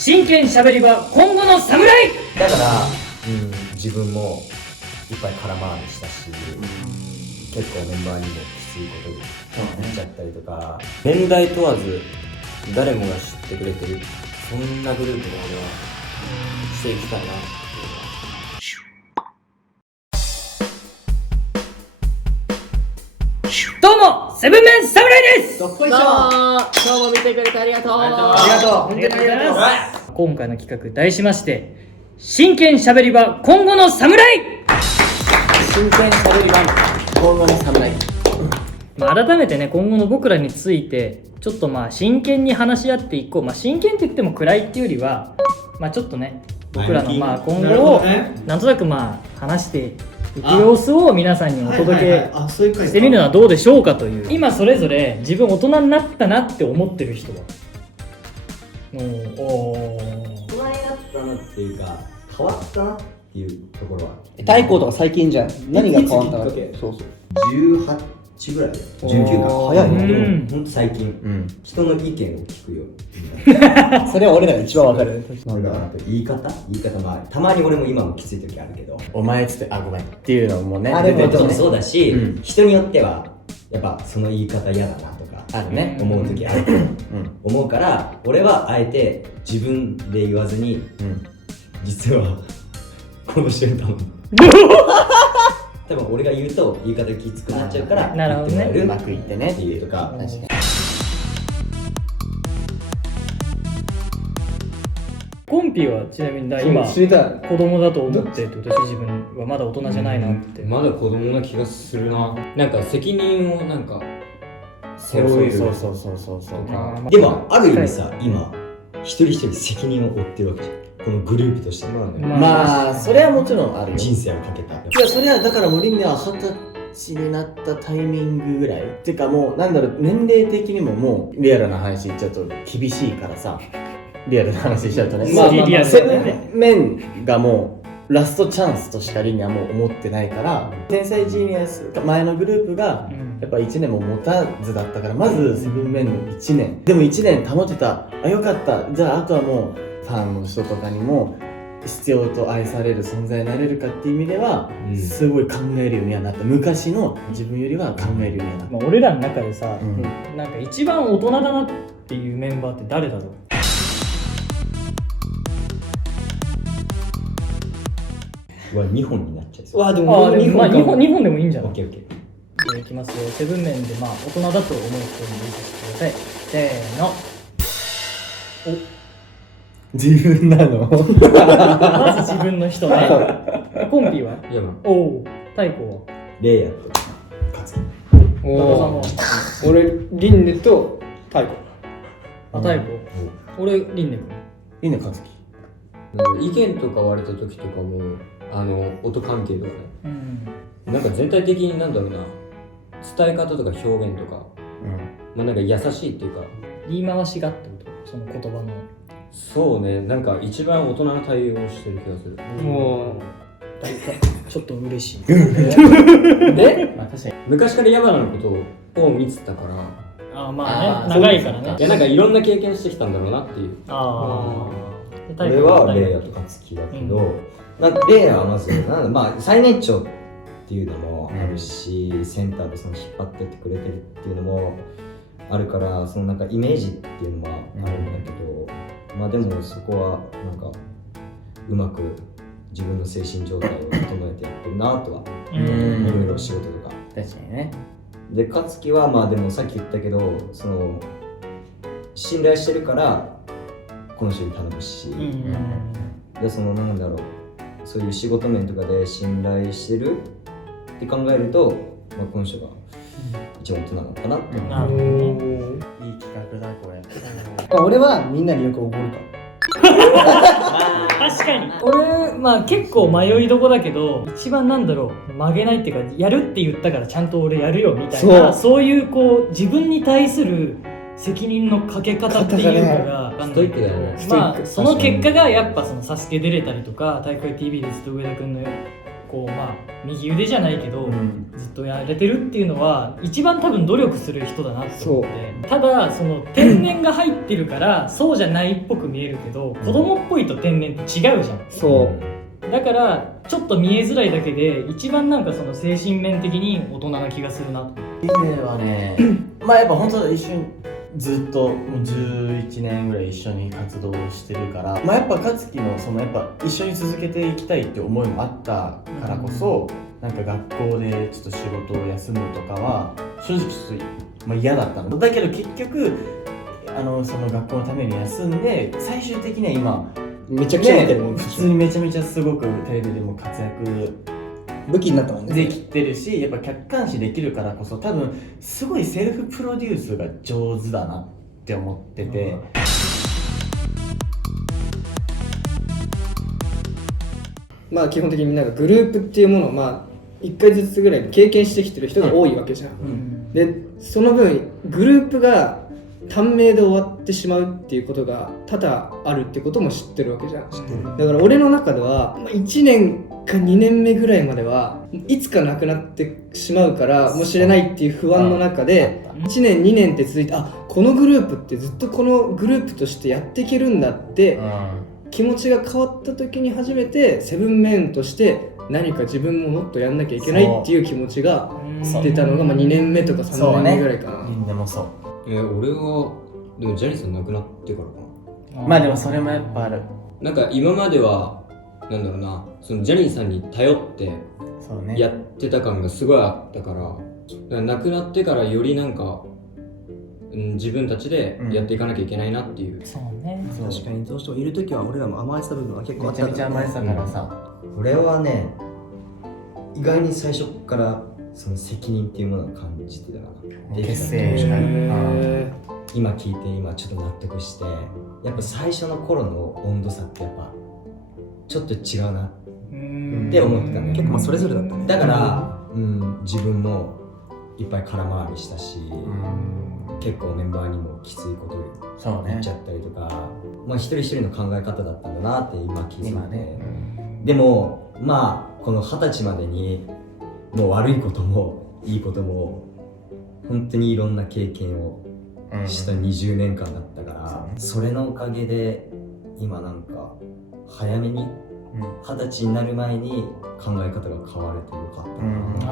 真剣しゃべり場今後の侍。だから、自分もいっぱい空回りしたし、結構メンバーにもきついこと言っちゃったりとか、年代問わず誰もが知ってくれてる、そんなグループの俺はしていきたいなっていうのは。どうもセブンメン侍です。どっこいしょ。今日も見てくれてありがとう。ありがとう。本当にありがとう。今回の企画題しまして真剣しゃべり場今後の侍。真剣しゃべり場今後の侍。改めてね、今後の僕らについてちょっと真剣に話し合っていこう。真剣って言っても暗いっていうよりはちょっとね、僕らの今後をなんとなく話していく様子を皆さんにお届けしてみるのはどうでしょうかという。今それぞれ自分大人になったなって思ってる人は大人になったなっていうか変わったなっていうところは太鼓とか最近じゃん。何が変わったわけ？そうそう。18ぐらい19か早いね。でもほんと最近、人の意見を聞くよそれは俺らが一番わかる。なんだ言い方たまに俺も今もきつい時あるけど、お前つってごめんっていうのもね、あれももちろんそうだし、人によってはやっぱその言い方嫌だなとかあるね。思う時ある思うから、俺はあえて自分で言わずに、実はこの瞬間多分俺が言うと言い方きつくなっちゃうからなるほどね、うまくいってねっていうとか。コンピはちなみに今知りたい。子供だと思ってるってこと自分はまだ大人じゃないなって。まだ子供な気がするな。なんか責任をなんか背負える。そうでもある意味さ、今一人一人責任を負ってるわけじゃん、このグループとして。まあそれはもちろんあるよ。人生をかけた。いやそれはだからもうリンネは20歳になったタイミングぐらいてか、もうなんだろう、年齢的にももうリアルな話言っちゃうと厳しいからさ、リアルな話しちゃうとね、セブンメンがもうラストチャンスとしかリンネはもう思ってないから、天才ジーニアス前のグループがやっぱ1年も持たずだったから、まずセブンメンの1年でも1年保てた、よかった、じゃああとはもうファンの人とかにも必要と愛される存在になれるかっていう意味では、すごい考えるようにはなった。昔の自分よりは考えるようにはなった。俺らの中でさ、なんか一番大人だなっていうメンバーって誰だろう。2本になっちゃいそう。わでも2本でもいいんじゃない。オッケーオッケー。じゃあいきますよ。セブン面で大人だと思う人に言ってください。せーの。自分なのまず自分の人ね。コンピは？いやおお。太鼓は？レイヤーと勝つ。俺リンネと太鼓。太鼓。俺リンネ君。リンネ勝つき。意見とか割れた時とかも音関係とかね、なんか全体的になんだろうな、伝え方とか表現とか、なんか優しいっていうか、言い回しがってこと？その言葉の。そうね、なんか一番大人な対応をしてる気がする。もうちょっと嬉しい。で、確かに昔から山名のことを見てたから、長いからね。いやなんかいろんな経験してきたんだろうなっていう。俺はレイヤーと勝つ気だけど、レイヤーはまず最年長っていうのもあるし、センターでその引っ張ってってくれてるっていうのもあるから、そのなんかイメージっていうのはあるんだけど、でもそこはなんかうまく自分の精神状態を整えてやってるなとは、いろいろ仕事とか。確かにね。で勝木はでもさっき言ったけど、その信頼してるからこの人に頼むし、でそのなんだろう、そういう仕事面とかで信頼してるって考えると、この人が一番大人なのかなって思う。いい企画だこれ。俺はみんなによくおごるか確かに俺結構迷いどこだけど、一番曲げないっていうか、やるって言ったからちゃんと俺やるよみたいな、そういう自分に対する責任のかけ方っていうのがストイックだよね。その結果がやっぱそのサスケ出れたりとか、大会 TV でずっと上田君のこうまあ右腕じゃないけど、ずっとやれてるっていうのは一番多分努力する人だなって思って、ただその天然が入ってるからそうじゃないっぽく見えるけど、子供っぽいと天然って違うじゃん。そうだからちょっと見えづらいだけで一番なんかその精神面的に大人な気がするなと。イズムはねまあやっぱ本当一緒にずっともう11年ぐらい一緒に活動してるから、まあやっぱ勝樹のそのやっぱ一緒に続けていきたいって思いもあったからこそ、なんか学校でちょっと仕事を休むとかは正直ちょっと、まあ、嫌だったのだけど結局その学校のために休んで最終的には今めちゃくちゃ見てるもん、普通にめちゃめちゃすごくテレビでも活躍武器になったもんね。できてるし、やっぱ客観視できるからこそ多分すごいセルフプロデュースが上手だなって思ってて、まあ基本的にみんながグループっていうものをまあ1回ずつぐらい経験してきてる人が多いわけじゃん、でその分グループが短命で終わってしまうっていうことが多々あるってことも知ってるわけじゃん。だから俺の中では1年か2年目ぐらいまではいつかなくなってしまうからもしれないっていう不安の中で1年2年って続いて、このグループってずっとこのグループとしてやっていけるんだって気持ちが変わった時に初めてセブンメンとして何か自分ももっとやんなきゃいけないっていう気持ちが出たのがまあ2年目とか3年目ぐらいかな。みんなもそう。俺はでもジャニーさん亡くなってからかな。まあでもそれもやっぱある。なんか今まではなんだろうな、そのジャニーさんに頼ってそうね。やってた感がすごいあったから、だから亡くなってからよりなんか、自分たちでやっていかなきゃいけないなっていう。そうね。確かにどうしてもいるときは俺らも甘えてた部分は結構あめちゃったからね。めちゃ甘えてたからさ。俺はね意外に最初からその責任っていうものを感じてたかな。できた結成今聞いて今ちょっと納得して、やっぱ最初の頃の温度差ってやっぱちょっと違うなって思ってたね。結構まあそれぞれだったね。だから、自分もいっぱい空回りしたし、結構メンバーにもきついことそうね言っちゃったりとか、まあ一人一人の考え方だったんだなって今気づいて、今ねでもまあこの20歳までにもう悪いこともいいことも本当にいろんな経験をした20年間だったから、それのおかげで今なんか早めに20歳になる前に考え方が変われてよかった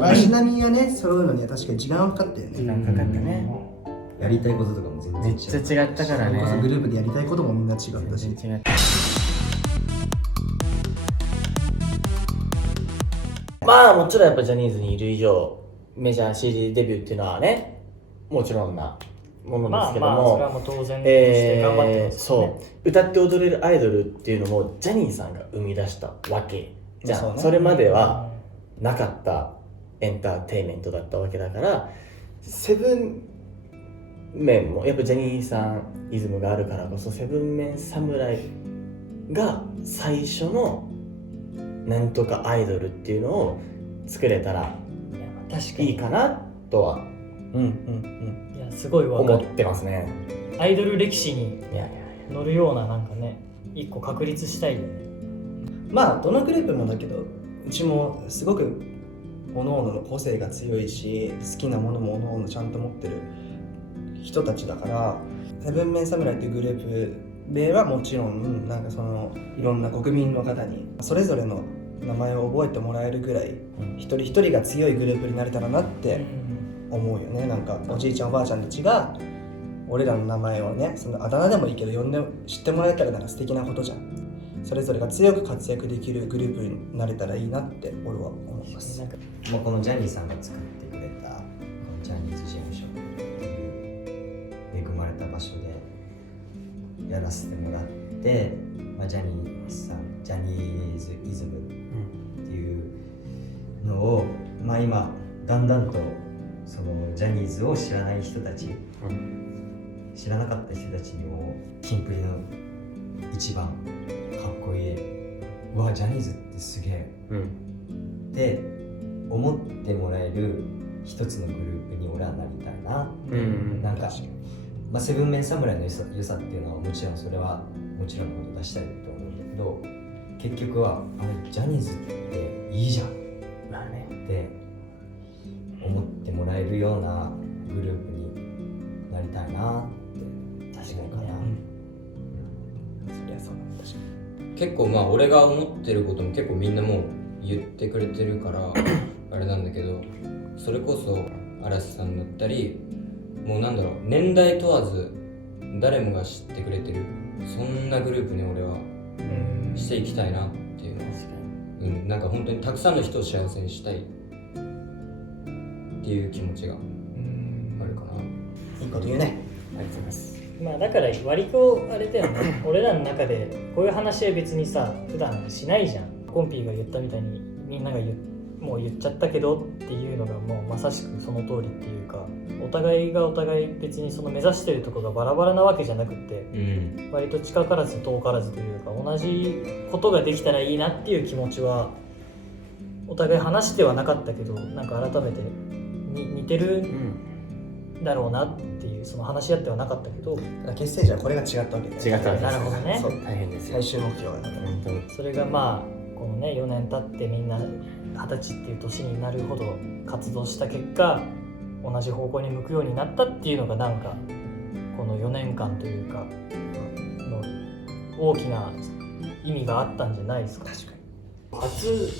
な。足並みがね揃うのには確かに時間がかかったよね。時間かかったね。やりたいこととかも全然めっちゃ違ったからね。それこそグループでやりたいこともみんな違ったし。全然違ったまあもちろんやっぱジャニーズにいる以上メジャー CD デビューっていうのはねもちろんなものですけども、それはもう当然として頑張ってますそう歌って踊れるアイドルっていうのもジャニーさんが生み出したわけじゃん。そうねそれまではなかったエンターテインメントだったわけだから、セブンメンもやっぱジャニーさんイズムがあるからこそセブンメン侍が最初のなんとかアイドルっていうのを作れたら確かにいいかなとは、いやすごいわか思っる。てますね。アイドル歴史にいやいや乗るようななんかね一個確立したいよね。まあどのグループもだけどうちもすごく各々の個性が強いし好きなものも各々ちゃんと持ってる人たちだから、セブンメン侍っていうグループではもちろんなんかそのいろんな国民の方にそれぞれの名前を覚えてもらえるぐらい、一人一人が強いグループになれたらなって思うよね。なんかおじいちゃんおばあちゃんたちが俺らの名前をね、そのあだ名でもいいけど呼んで知ってもらえたらなんか素敵なことじゃん。それぞれが強く活躍できるグループになれたらいいなって俺は思います。なんかもうこのジャニーさんが作ってくれたこのジャニーズ事務所っていう恵まれた場所でやらせてもらって、ジャニーズイズムっていうのを、今だんだんとそのジャニーズを知らない人たち、知らなかった人たちにもキンプリの一番かっこいい、うわジャニーズってすげえ、って思ってもらえる一つのグループに俺はなりたいな、なんか、セブンメン侍の良さっていうのはもちろんそれはもちろんのこと出したいと思うんだけど、結局はあれジャニーズっていいじゃんまあねって思ってもらえるようなグループになりたいなって確かに思うかな、そりゃそうだ確かに結構まあ俺が思ってることも結構みんなもう言ってくれてるからあれなんだけど、それこそ嵐さんだったりもうなんだろう、年代問わず誰もが知ってくれてるそんなグループに俺はしていきたいなっていうのは、なんか本当にたくさんの人を幸せにしたいっていう気持ちがあるかな。いいこと言うね。ありがとうございますまあだから割とあれだよね俺らの中でこういう話は別にさ普段しないじゃん。コンピーが言ったみたいにみんながもう言っちゃったけどっていうのがもうまさしくその通りっていうか、お互いがお互い別にその目指してるところがバラバラなわけじゃなくて、割と近からず遠からずというか同じことができたらいいなっていう気持ちはお互い話してはなかったけど、なんか改めて似てるだろうなっていう、その話し合ってはなかったけど、ただ結成時はこれが違ったわけで。違ったわけですなるほどね。そう大変ですよ最終目標はだから本当にそれがまあこのね4年経ってみんな20歳っていう年になるほど活動した結果同じ方向に向くようになったっていうのがなんかこの4年間というかの大きな意味があったんじゃないですか。確かに初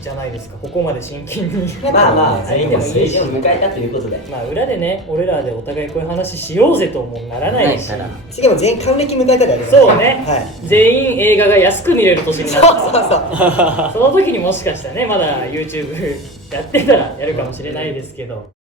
じゃないですか、ここまで真剣にまあまあ全員でもいいし、を迎えたということでまあ裏でね俺らでお互いこういう話しようぜともならないし、次も全員還暦迎えたりありますそうね、はい全員映画が安く見れる年になったそうそうその時にもしかしたらねまだ YouTube やってたらやるかもしれないですけど、